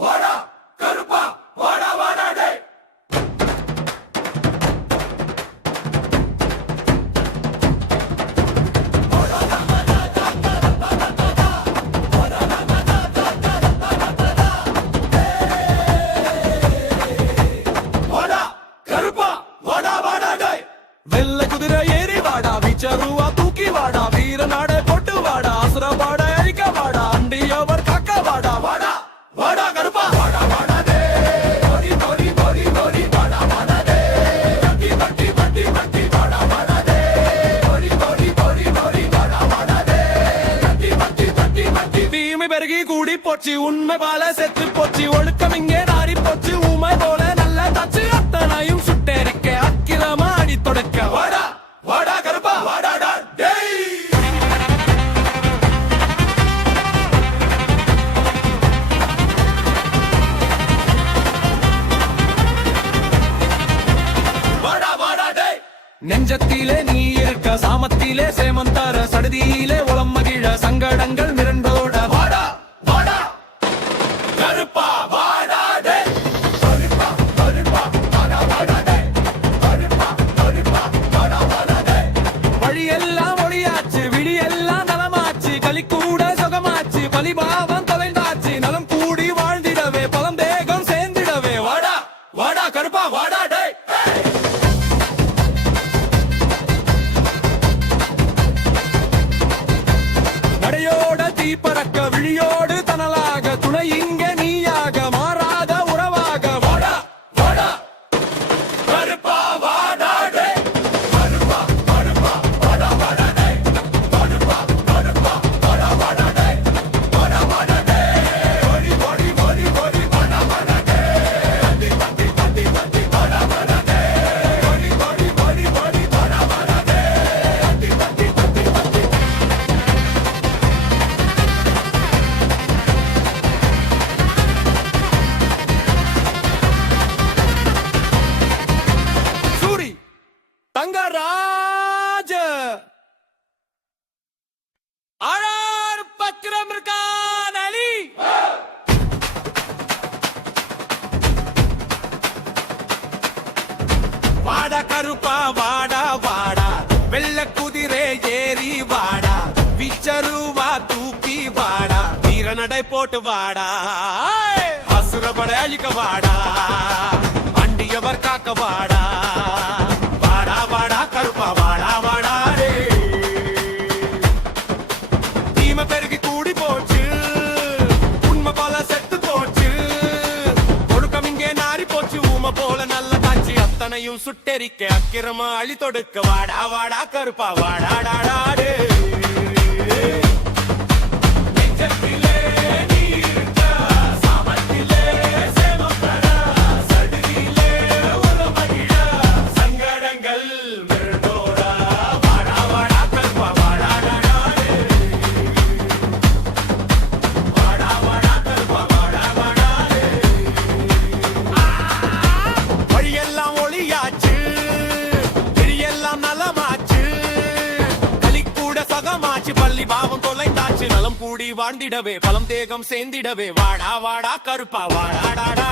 வாடா கருப்பா வாடா வாடா டேய் வாடா கருப்பா வாடா வாடா டேய் வெள்ளை குதிரை ஏறி வாடா விச்சருவா தூக்கி வாடா வீரநாடை போட்டு வாடா அசுரபாட அழிக்க வாடா அண்டியவர் காக்க வாடா வாடா வாடா கருப்பா வாடா வாடா டேய் கோரி கோரி கோரி கோரி வாடா வாடா டேய் வட்டி வட்டி வட்டி வட்டி வாடா வாடா டேய் கோரி கோரி கோரி கோரி வாடா வாடா டேய் வட்டி வட்டி வட்டி வட்டி தீமை பெருகி கூடி போச்சு உண்மை பால செத்து போச்சு ஒழுக்கம் இங்கே நாரி போச்சு ஊமை போல நல்ல தச்சு அத்தனையும் சுட்டெரிக்க அக்கிரமா அடி தொடக்க வாடா வாடா கருப்பா வாடாடா டேய் வாடா வாடா டேய் நெஞ்சத்திலே நீ இருக்க சாமத்திலே சேமந்தார சடுதியிலே உளம் மகிழ சங்கடங்கள் மிரண்டோட வாடா வாடா கருப்பா வாடா டேய் கருப்பா கருப்பா வாடா வாடா டேய் கருப்பா கருப்பா வாடா வாடா டேய் வழியெல்லாம் ஒளியாச்சு விடியெல்லாம் நலமாச்சு களி கூட சுகமாச்சு பலிபாவம் தொலைந்தாச்சு நலம் கூடி வாழ்ந்திடவே பலம் தேகம் சேர்ந்திடவே வாடா வாடா கருப்பா வாடா டேய் நடையோட தீ பறக்க விழியோடு தனலாக துணை இங்க நீயாக மாறாத உறவாக வாடா வாடா கருப்பா வாடா டேய் கருப்பா கருப்பா வாடா வாடா டேய் கருப்பா கருப்பா வாடா வாடா டேய் வாடா வாடா டேய் ஓடி ஓடி ஓடி ஓடி வாடா வாடா டேய் அடி பட்டி பட்டி பட்டி வாடா வாடா டேய் ஓடி ஓடி ஓடி ஓடி வாடா வாடா டேய் அடி பட்டி பட்டி பட்டி சூரி தங்கராஜ ஆர் பக்ரம் இருக்கான் அலி வாடா கருப்பா வாடா வாடா வெள்ள குதிரை ஏறி வாடா விச்சருவா தூக்கி வாடா வீர நடை போட்டு வாடா அசுரபடை அழிக்க வாடா அண்டியவர் காக்க வாடா வாடா வாடா கருப்பா வாடா வாடா தீமை பெருகி கூடி போச்சு உண்மை போல செத்து போச்சு ஒழுக்கம் இங்கே நாரி போச்சு ஊமை போல நல்ல காட்சி அத்தனையும் சுட்டெரிக்க அக்கிரமா அழி தொடுக்க வாடா வாடா கருப்பா வாடாடாடே நெஞ்சத்திலே நீ இருக்க சாமத்திலே சேமம் பெற சடுதியிலே உளம் மகிழ சங்கடங்கள் மிரண்டோட வாடா வாடா கருப்பா வாடாடாடே வாடா வாடா கருப்பா வாடா வாடாடே வழியெல்லாம் ஒளியாச்சு விழியெல்லாம் நலமாச்சு களி கூட சகமாச்சு பள்ளி பாவம் தொலைந்தாச்சு நலம் கூடி வாழ்ந்திடவே பலம் தேகம் சேர்ந்திடவே வாடா வாடா கருப்பா வாடாடாடா